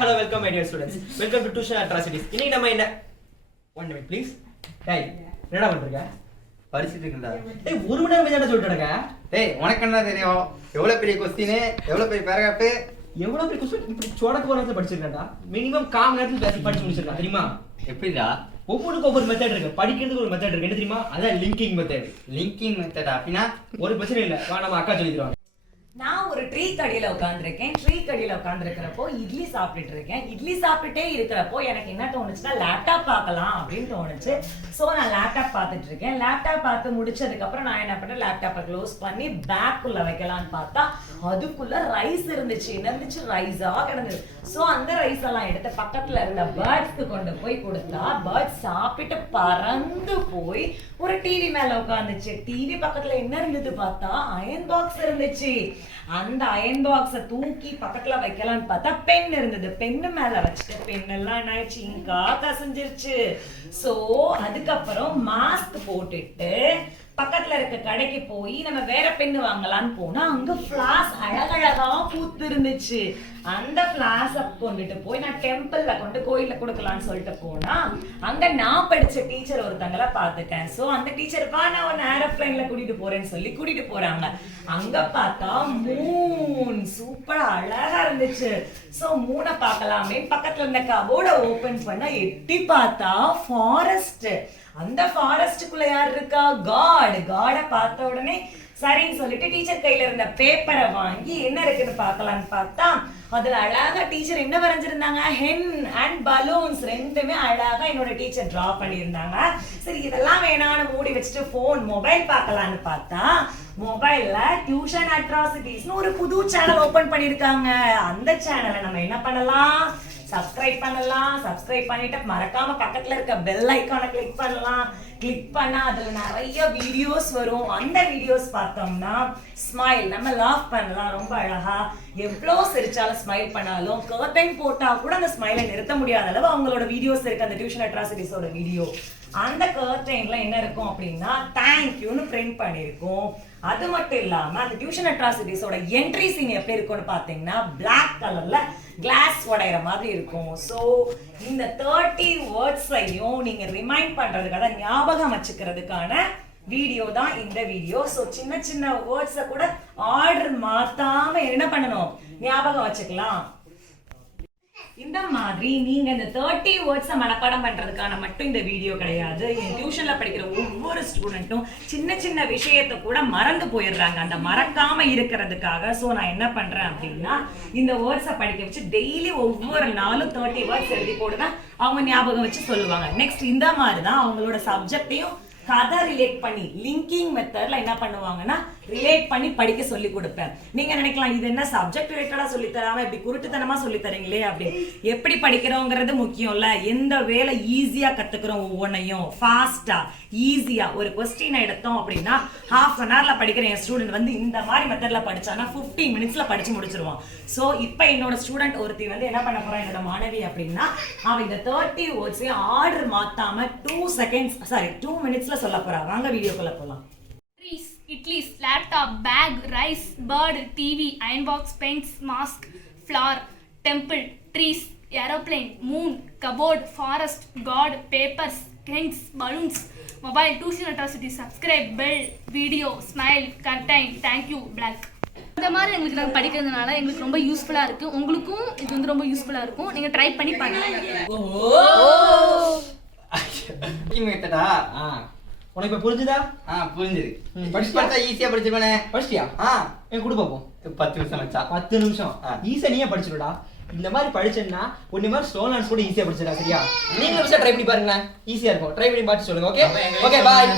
hello, welcome my dear students. Welcome to tuition atrocities. இன்னைக்கு நம்ம என்ன 1 minute please. டேய் என்னடா பண்றீங்க? படிச்சிட்டு இருக்கேன்டா. டேய் 1 மணி நேரம் பேசிட்டா சொல்லிட்டடங்க. டேய் உனக்கு என்ன தெரியும்? எவ்வளவு பெரிய क्वेश्चन, எவ்வளவு பெரிய paragraph, எவ்வளவு பெரிய क्वेश्चन இப்படி சோடக்கு வரத படிச்சிருக்கேன்டா. மினிமம் கால் மணி நேரத்துல படிச்சு முடிச்சிருக்கேன் தெரியுமா? எப்படிடா? ஒவ்வொருக்கும் ஒவ்வொரு மெத்தட் இருக்கு. படிக்கிறதுக்கு ஒரு மெத்தட் இருக்கு. என்ன தெரியுமா? அதான் லிங்கிங் மெத்தட். லிங்கிங் மெத்தட் அப்படினா ஒரு பிரச்சனை இல்ல. வா நம்ம அக்கா சொல்லி தருவாங்க. நான் ஒரு ட்ரீ கடியில உட்கார்ந்திருக்கேன். ட்ரீ கடியில உட்கார்ந்திருக்கிறப்போ இட்லி சாப்பிட்டுட்டு இருக்கேன். இட்லி சாப்பிட்டுட்டே இருக்கிறப்போ எனக்கு என்ன தோணுச்சுன்னா லேப்டாப் பார்க்கலாம் அப்படின்னு தோணுச்சு. ஸோ நான் லேப்டாப் பார்த்துட்டு இருக்கேன். லேப்டாப் பார்த்து முடிச்சதுக்கு அப்புறம் நான் என்ன பண்ணேன், லேப்டாப்பை க்ளோஸ் பண்ணி பேக்குள்ள வைக்கலான்னு பார்த்தா அதுக்குள்ள ரைஸ் இருந்துச்சு. என்ன இருந்துச்சு? ரைஸா கிடந்தது. ஸோ அந்த ரைஸ் எல்லாம் எடுத்து பக்கத்துல இருந்த பேர்ட்ஸ்க்கு கொண்டு போய் கொடுத்தா பேர்ட்ஸ் சாப்பிட்டு பறந்து போய் ஒரு டிவி மேல உட்காந்துச்சு. டிவி பக்கத்துல என்ன இருந்தது பார்த்தா அயன் பாக்ஸ் இருந்துச்சு. அந்த அயன் பாக்ஸ தூக்கி பக்கத்துல வைக்கலாம்னு பார்த்தா பென் இருந்தது. பென்னு மேல வச்சுட்டு பென் எல்லாம் என்ன ஆயிடுச்சு, இங்கா கசஞ்சிருச்சு. சோ அதுக்கப்புறம் மாஸ்க் போட்டுட்டு பக்கத்துல இருக்க கடைக்கு போய் நம்ம வேற பெண்ணு வாங்கலாம்னு போனா அங்க பிளாஸ் அழகழகா பூத்து இருந்துச்சு. அந்த பிளாஸ கொண்டுட்டு போய் நான் டெம்பிள்ல கொண்டு கோயில்ல கொடுக்கலாம்னு சொல்லிட்டு போனா அங்க நான் படிச்ச டீச்சர் ஒருத்தங்கள பாத்துட்டேன். சோ அந்த டீச்சர் நான் ஒரு ஏரோப்ளைன்ல கூட்டிட்டு போறேன்னு சொல்லி கூட்டிட்டு போறாங்க. அங்க பார்த்தா மூன் சூப்பரா அழகா இருந்துச்சு. சோ மூனை பார்க்கலாமே பக்கத்துல இருந்த கபோர்ட ஓபன் பண்ணா எட்டி பார்த்தா ஃபாரஸ்ட். அந்த ஃபாரஸ்டுக்குள்ள யார் இருக்கா? காட பார்த்த உடனே சரின்னு சொல்லிட்டு டீச்சர் கையில இருந்த பேப்பரை வாங்கி என்ன இருக்குன்னு பார்க்கலான்னு பார்த்தா அதுல அழகா டீச்சர் என்ன வரைஞ்சிருந்தாங்க, ஹென் அண்ட் பலூன்ஸ் ரெண்டுமே அழகா என்னோட டீச்சர் டிரா பண்ணியிருந்தாங்க. சரி இதெல்லாம் வேணான்னு மூடி வச்சுட்டு மொபைல் பார்க்கலான்னு பார்த்தா மொபைல்ல டியூஷன் அட்ராசிட்டிஸ்னு ஒரு புது சேனல் ஓபன் பண்ணிருக்காங்க. அந்த சேனலை நம்ம என்ன பண்ணலாம், சப்ஸ்கிரைப் பண்ணலாம். சப்ஸ்கிரைப் பண்ணிட்டு மறக்காம பக்கத்துல இருக்க பெல் ஐகானை கிளிக் பண்ணலாம். கிளிக் பண்ணா அதுல நிறைய வீடியோஸ் வரும். அந்த வீடியோஸ் பார்த்தோம்னா ஸ்மைல், நம்ம லாஃப் பண்ணலாம். ரொம்ப அழகா எவ்வளோ சிரிச்சாலும் ஸ்மைல் பண்ணாலும் கர்டைன் போட்டா கூட அந்த ஸ்மைலை நிறுத்த முடியாத அளவு அவங்களோட வீடியோஸ் இருக்கு. அந்த டியூஷன் அட்ராசிட்டிஸோட வீடியோ அந்த கர்டைன்ல என்ன இருக்கும் அப்படின்னா தேங்க்யூன்னு பிரிண்ட் பண்ணிருக்கோம். அது மட்டும் இல்லாம அந்த டியூஷன் அட்ராசிட்டிஸோட என்ட்ரி சீன் எப்படி இருக்கும்னு பாத்தீங்கன்னா பிளாக் கலர்ல கிளாஸ் உடையிற மாதிரி இருக்கும். ஸோ இந்த 30 வேர்ட்ஸையும் நீங்க ரிமைண்ட் பண்றதுக்காக ஞாபகம் வச்சுக்கிறதுக்கான வீடியோ தான் இந்த வீடியோ. ஸோ சின்ன சின்ன வேர்ட்ஸை கூட ஆர்டர் மாத்தாம என்ன பண்ணணும், ஞாபகம் வச்சுக்கலாம். இந்த மாதிரி நீங்க இந்த 30 வேர்ட்ஸை மனப்பாடம் பண்றதுக்கான மட்டும் இந்த வீடியோ கிடையாது. என் டியூஷன்ல படிக்கிற ஒவ்வொரு ஸ்டூடெண்ட்டும் சின்ன சின்ன விஷயத்தை கூட மறந்து போயிடுறாங்க. அந்த மறக்காம இருக்கிறதுக்காக ஸோ நான் என்ன பண்றேன் அப்படின்னா இந்த வேர்ட்ஸை படிக்க வச்சு டெய்லி ஒவ்வொரு நாளும் 30 வேர்ட்ஸ் எழுதி போடுவேன். அவங்க ஞாபகம் வச்சு சொல்லுவாங்க. நெக்ஸ்ட் இந்த மாதிரி தான் அவங்களோட சப்ஜெக்டையும் கதை ரிலேட் பண்ணி லிங்கிங் மெத்தட்ல என்ன பண்ணுவாங்கன்னா ரிலேட் பண்ணி படிக்க சொல்லி கொடுப்பேன். நீங்க நினைக்கலாம் இது என்ன சப்ஜெக்ட் ரிலேட்டடா சொல்லி தராம இப்படி குருட்டுத்தனமா சொல்லி தரீங்களே அப்படின்னு. எப்படி படிக்கிறோங்கிறது முக்கியம் இல்ல, எந்த வேலை ஈஸியா கத்துக்கிறோம் ஒவ்வொன்னையும் ஃபாஸ்டா ஈஸியா. ஒரு கொஸ்டின் எடுத்தோம் அப்படின்னா ½ an hourல படிக்கிற என் ஸ்டூடெண்ட் வந்து இந்த மாதிரி மெத்தட்ல படிச்சானா 15 minutesல படிச்சு முடிச்சிருவான். சோ இப்போ என்னோட ஸ்டூடெண்ட் ஒருத்தி வந்து என்ன பண்ண போறா, என்னோட மாணவி அப்படின்னா அவன் இந்த 30 வேர்ட்ஸையும் ஆர்டர் மாத்தாம 2 minutesல சொல்ல போறா. வாங்க வீடியோக்குள்ள போலாம். Trees, idlis, laptop, bag, rice, bird, TV, iron box, pens, mask, flower, temple, trees, aeroplane, moon, cupboard, forest, god, papers, hens, balloons, mobile, tuition atrocities, subscribe, bell, video, smile, curtain, thank you, black. இந்த மாதிரி எங்களுக்கு நாங்கள் படிக்கிறதுனால எங்களுக்கு ரொம்ப யூஸ்ஃபுல்லாக இருக்குது. உங்களுக்கும் இது வந்து ரொம்ப யூஸ்ஃபுல்லாக இருக்கும். நீங்கள் ட்ரை பண்ணி பாருங்க. உனக்கு இப்ப புரிஞ்சுதா? புரிஞ்சுது. படிச்சு பார்த்தா ஈஸியா படிச்சிருப்பானே. படிச்சியா? என் கொடு பாப்போம். 10 நிமிஷம் வச்சா 10 நிமிஷம் ஈஸியா நீயே படிச்சிருடா. இந்த மாதிரி படிச்சேன்னா ஒன்னு மாதிரி ஸ்லோ லேர்ன்ஸ் கூட ஈஸியா படிச்சிடலாம். சரியா? நீங்களும் ட்ரை பண்ணி பாருங்களேன், ஈஸியா இருக்கும். ட்ரை பண்ணி பார்த்து சொல்லுங்க. Okay okay bye.